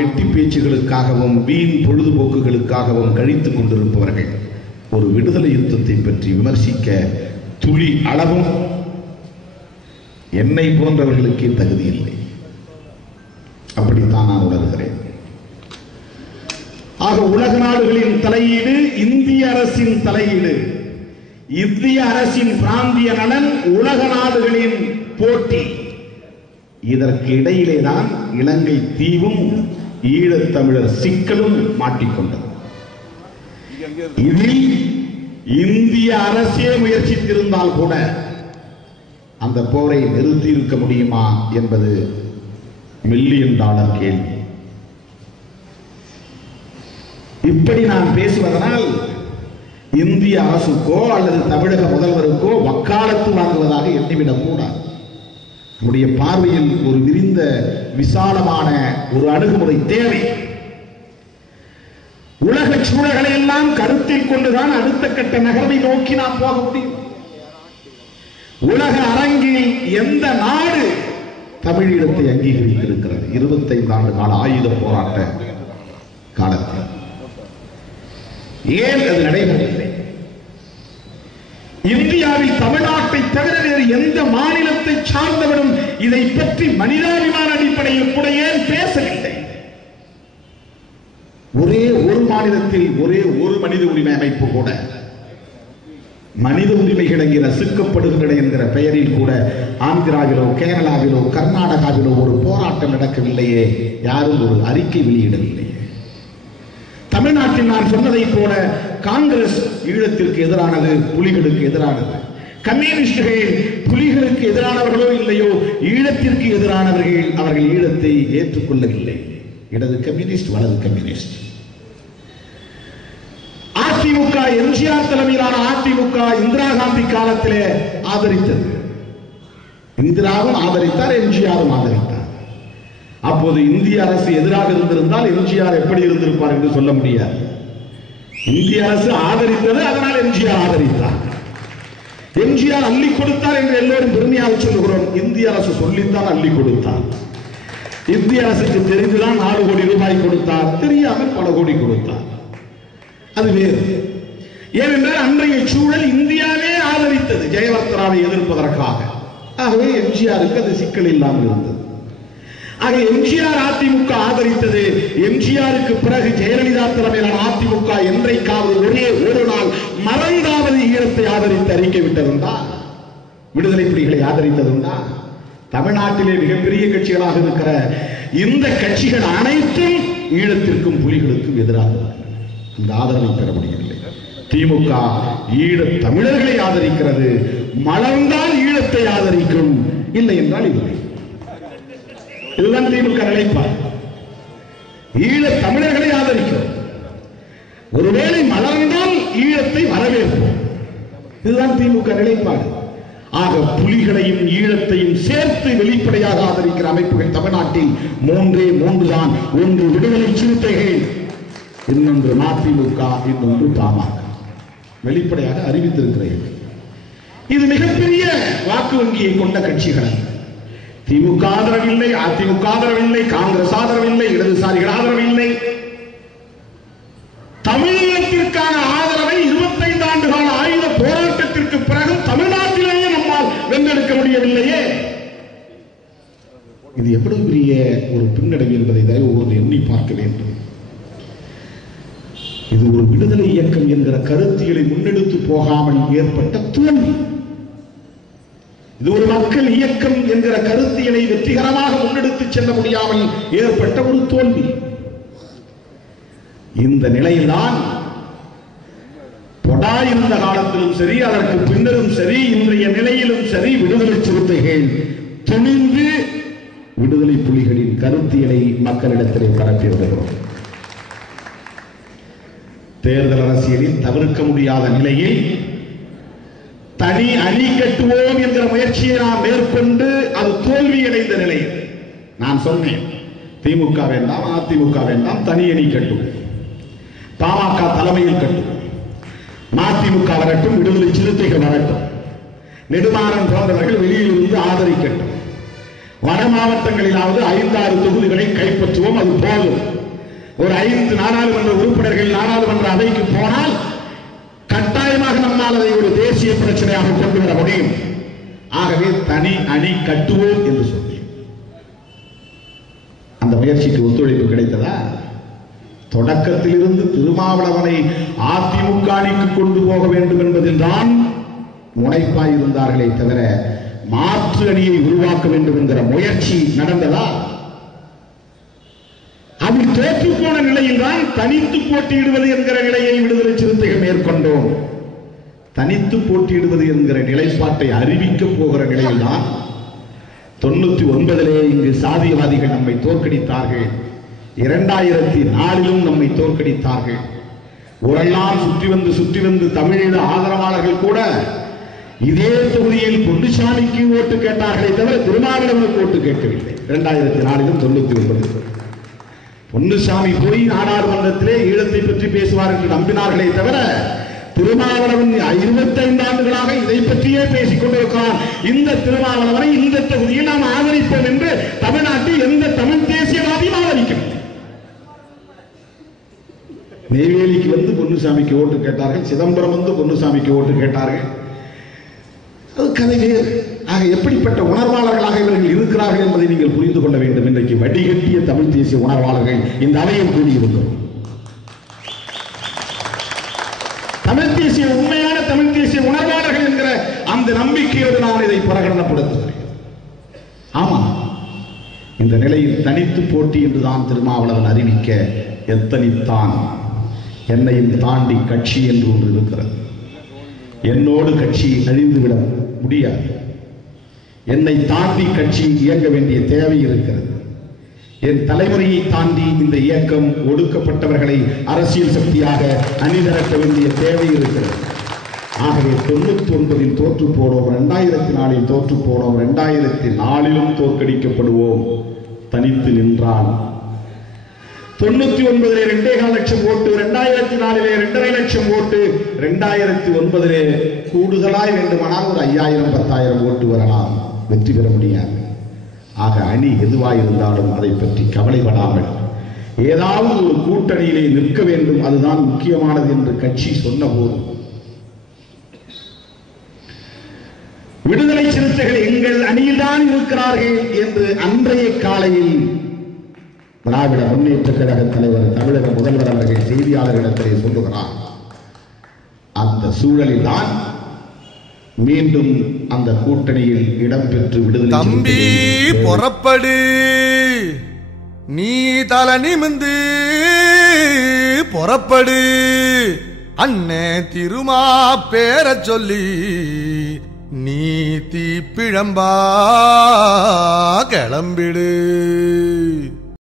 வெட்டி பேச்சுகளுக்காகவும் வீண் பொழுதுபோக்குகளுக்காகவும் கழித்துக் கொண்டிருப்பவர்கள் ஒரு விடுதலை யுத்தத்தை பற்றி விமர்சிக்க துளி அளவும் என்னை போன்றவர்களுக்கே தகுதி இல்லை. அப்படித்தான் நான் உணர்கிறேன். ஆக உலக நாடுகளின் தலையீடு, இந்திய அரசின் தலையீடு, இந்திய அரசின் பிராந்திய நலன், உலக நாடுகளின் போட்டி, இதற்கு இடையிலேதான் இலங்கை தீவும் ஈழத்தமிழர் சிக்கலும் மாட்டிக்கொண்டது. இதில் இந்திய அரசே முயற்சித்திருந்தால் கூட அந்த போரை நிறுத்தி இருக்க முடியுமா என்பது மில்லியன் டாலர் கேள்வி. இப்படி நான் பேசுவதனால் இந்திய அரசுக்கோ அல்லது தமிழக முதல்வருக்கோ வக்காலத்து வாங்குவதாக எண்ணிவிடக் கூடாது. நம்முடைய பார்வையில் ஒரு விரிந்த விசாலமான ஒரு அணுகுமுறை தேவை. உலக சூழல்களை எல்லாம் கருத்தில் கொண்டுதான் அடுத்த கட்ட நகர்வை நோக்கி நாம் போக முடியும். உலக அரங்கில் எந்த நாடு தமிழீழத்தை அங்கீகரித்திருக்கிறது? 25 ஆண்டு கால ஆயுத போராட்ட காலத்தில் ஏன் அது நடைபெறவில்லை? இந்தியாவில் தமிழ்நாட்டை தவிர வேறு எந்த மாநிலத்தை சார்ந்தவரும் இதை பற்றி மனிதாபிமான அடிப்படையில் கூட ஏன் பேசவில்லை? ஒரே ஒரு மாநிலத்தில் ஒரே ஒரு மனித உரிமை அமைப்பு கூட மனித உரிமைகள் அங்கே ரசிக்கப்படுகின்றன என்கிற பெயரில் கூட ஆந்திராவிலோ கேரளாவிலோ கர்நாடகாவிலோ ஒரு போராட்டம் நடக்கவில்லையே, யாரும் ஒரு அறிக்கை வெளியிடவில்லையே. தமிழ்நாட்டில் நான் சொன்னதை போல காங்கிரஸ் ஈழத்திற்கு எதிரானது, புலிகளுக்கு எதிரானது. கம்யூனிஸ்டுகள் புலிகளுக்கு எதிரானவர்களோ இல்லையோ, ஈழத்திற்கு எதிரானவர்கள். அவர்கள் ஈழத்தை ஏற்றுக்கொள்ளவில்லை. இடது கம்யூனிஸ்ட், வலது கம்யூனிஸ்ட். அதிமுக, எம்ஜிஆர் தலைமையிலான அதிமுக இந்திரா காந்தி காலத்திலே ஆதரித்தது. இந்திராவும் ஆதரித்தார், எம்ஜிஆரும் ஆதரித்தார். அப்போது இந்திய அரசு எதிராக இருந்திருந்தால் எம்ஜிஆர் எப்படி இருந்திருப்பார் என்று சொல்ல முடியாது. இந்திய அரசு ஆதரித்தது, அதனால் எம்ஜிஆர் ஆதரித்தார். எம்ஜிஆர் அள்ளி கொடுத்தார் என்று எல்லோரும் பெருமையாக சொல்லுகிறோம். இந்திய அரசு சொல்லித்தான் அள்ளி கொடுத்தார். இந்திய அரசுக்கு தெரிந்துதான் 4 கோடி ரூபாய் கொடுத்தார், தெரியாமல் பல கோடி கொடுத்தார். அது வேறு. ஏனென்றால் அன்றைய சூழல் இந்தியாவே ஆதரித்தது ஜெயவர்த்தனாவை எதிர்ப்பதற்காக. ஆகவே எம்ஜிஆருக்கு அது சிக்கல் இல்லாமல் இருந்தது. ஆக எம்ஜிஆர் அதிமுக ஆதரித்தது. எம்ஜிஆருக்கு பிறகு ஜெயலலிதா தலைமையிலான அதிமுக என்றைக்காவது ஒரே ஒரு நாள் மறந்தாவது ஈழத்தை ஆதரித்து அறிக்கை விட்டதுண்டா? விடுதலை புலிகளை ஆதரித்ததுண்டா? தமிழ்நாட்டிலே மிகப்பெரிய கட்சிகளாக இருக்கிற இந்த கட்சிகள் அனைத்தும் ஈழத்திற்கும் புலிகளுக்கும் எதிராக அந்த ஆதரவை பெற முடியவில்லை. திமுக ஈழ தமிழர்களை ஆதரிக்கிறது. மலர்ந்தால் ஈழத்தை ஆதரிக்கும், இல்லை என்றால் இல்லை. இதுதான் திமுக நிலைப்பாடு. ஈழ தமிழர்களை ஆதரிக்கிறோம். ஒருவேளை மலர்ந்தால் ஈழத்தை வரவேற்போம். இதுதான் திமுக நிலைப்பாடு. ஆக புலிகளையும் ஈழத்தையும் சேர்த்து வெளிப்படையாக ஆதரிக்கிற அமைப்புகள் தமிழ்நாட்டில் 3 தான். ஒன்று விடுதலை சிறுத்தைகள், இன்னொன்று மதிமுக, இன்னொன்று பாமக. வெளிப்படையாக அறிவித்திருக்கிறீர்கள். இது மிகப்பெரிய வாக்கு வங்கியை கொண்ட கட்சிகள். திமுக ஆதரவில்லை, அதிமுக ஆதரவில்லை, காங்கிரஸ் ஆதரவில்லை, இடதுசாரிகள் ஆதரவில்லை. தமிழகத்திற்கான ஆதரவை 25 ஆண்டு கால ஆயுத போராட்டத்திற்கு பிறகு தமிழ்நாட்டிலேயே நம்மால் வென்றெடுக்க முடியவில்லையே. இது எவ்வளவு பெரிய ஒரு பின்னடைவு என்பதை தயவு எண்ணி பார்க்க வேண்டும். இது ஒரு விடுதலை இயக்கம் என்கிற கருத்தியலை முன்னெடுத்து போகாமல் ஏற்பட்ட தோல்வி. இது ஒரு மக்கள் இயக்கம் என்கிற கருத்தியலை வெற்றிகரமாக முன்னெடுத்து செல்ல முடியாமல் ஏற்பட்ட ஒரு தோல்வி. இந்த நிலையில்தான் பொடா இருந்த காலத்திலும் சரி, அதற்கு பின்னரும் சரி, இன்றைய நிலையிலும் சரி, விடுதலை சிறுத்தைகள் துணிந்து விடுதலை புலிகளின் கருத்தியலை மக்களிடத்திலே பரப்பி வருகிறோம். தேர்தல் அரசியலில் தவிர்க்க முடியாத நிலையில் தனி அணி கட்டுவோம் என்கிற முயற்சியை நாம் மேற்கொண்டு அது தோல்வியடைந்த நிலையில் நான் சொன்னேன், திமுக வேண்டாம், அதிமுக வேண்டாம், தனி அணி கட்டுவோம், பாமக தலைமையில் கட்டுவோம், மதிமுக வரட்டும், விடுதலை சிறுத்தைகள் வரட்டும், நெடுமாறன் போன்றவர்கள் வெளியில் இருந்து ஆதரிக்கட்டும், வட மாவட்டங்களிலாவது 5-6 தொகுதிகளை கைப்பற்றுவோம், அது போதும். ஒரு 5 நாடாளுமன்ற உறுப்பினர்கள் நாடாளுமன்ற அவைக்கு போனால் கட்டாயமாக நம்மால் அதை ஒரு தேசிய பிரச்சனையாக கொண்டு வர முடியும். ஆகவே தனி அணி கட்டுவோம் என்று சொல்லி அந்த முயற்சிக்கு ஒத்துழைப்பு கிடைத்ததா? தொடக்கத்திலிருந்து திருமாவளவனை அதிமுக அணிக்கு கொண்டு போக வேண்டும் என்பதில் தான் முனைப்பாய் இருந்தார்களே தவிர மாற்று அணியை உருவாக்க வேண்டும் என்கிற முயற்சி நடந்ததா? அதில் தோற்று போன நிலையில் தான் தனித்து போட்டியிடுவது என்கிற நிலையை விடுதலை சிறுத்தைகள் மேற்கொண்டோம். தனித்து போட்டியிடுவது என்கிற நிலைப்பாட்டை அறிவிக்க போகிற நிலையில் தான் 99 இங்கு சாதியவாதிகள் நம்மை தோற்கடித்தார்கள். 2004 நம்மை தோற்கடித்தார்கள். ஊரெல்லாம் சுற்றி வந்து தமிழீழ ஆதரவாளர்கள் கூட இதே தொகுதியில் பொன்னுசாமிக்கு ஓட்டு கேட்டார்களே தவிர திருமாவளவனுக்கு ஓட்டு கேட்கவில்லை. 2004 99 பொன்னுசாமி போய் நாடாளுமன்றத்திலே ஈழத்தை பற்றி பேசுவார் என்று நம்பினார்களே தவிர திருமாவளவன் 25 ஆண்டுகளாக இதை பற்றியே பேசிக் கொண்டிருக்கிறார். இந்த திருமாவளவனை இந்த தொகுதியில் நாம் ஆதரிப்போம் என்று தமிழ்நாட்டில் எந்த தமிழ் தேசியவாதியும் ஆதரிக்கும். நெய்வேலிக்கு வந்து பொன்னுசாமிக்கு ஓட்டு கேட்டார்கள், சிதம்பரம் வந்து பொன்னுசாமிக்கு ஓட்டு கேட்டார்கள். அது கதை வேறு. ஆக எப்படிப்பட்ட உணர்வாளர்களாக இவர்கள் இருக்கிறார்கள் என்பதை நீங்கள் புரிந்து கொள்ள வேண்டும். இன்றைக்கு வடிகட்டிய தமிழ் தேசிய உணர்வாளர்கள் இந்த அவையில் கூடியிருக்கிறோம். தமிழ் தேசிய உண்மையான தமிழ் தேசிய உணர்வாளர்கள் என்கிற அந்த நம்பிக்கையோடு நான் இதை பிரகடனப்படுத்துகிறேன். ஆமா, இந்த நிலையில் தனித்து போட்டி என்றுதான் திருமாவளவன் அறிவிக்க எத்தனித்தான். என்னையும் தாண்டி கட்சி என்று ஒன்று இருக்கிறது. என்னோடு கட்சி அழிந்துவிட முடியாது. என்னை தாண்டி கட்சி இயங்க வேண்டிய தேவை இருக்கிறது. என் தலைமுறையை தாண்டி இந்த இயக்கம் ஒடுக்கப்பட்டவர்களை அரசியல் சக்தியாக அணிதிரட்ட வேண்டிய தேவை இருக்கிறது. ஆகவே 99 தோற்று போனோம், 2004 தோற்று போனோம், 2004 தோற்கடிக்கப்படுவோம். தனித்து நின்றால் 99 2.25 லட்சம் ஓட்டு, 2004 2.5 லட்சம் ஓட்டு, 2009 கூடுதலாய் வேண்டுமானால் ஒரு 5000 10,000 ஓட்டு வரலாம். வெற்றி பெற முடியாது. ஆக அணி எதுவாயிருந்தாலும் அதை பற்றி கவலைப்படாமல் ஏதாவது ஒரு கூட்டணியிலே நிற்க வேண்டும், அதுதான் முக்கியமானது என்று கட்சி சொன்னபோது விடுதலை சிறுத்தைகள் எங்கள் அணியில்தான் இருக்கிறார்கள் என்று அன்றைய காலையில் திராவிட முன்னேற்ற கழக தலைவர் தமிழக முதல்வர் அவர்கள் செய்தியாளர்களிடத்திலே சொல்லுகிறார். அந்த சூழலில் தான் மீண்டும் அந்த கூட்டணியில் இடம்பெற்று விடுதலை தம்பி புறப்படு, நீ தலை நிமிந்து புறப்படு, அண்ணே திருமா பேர சொல்லி நீ தீப்பிழம்பா கிளம்பிடு.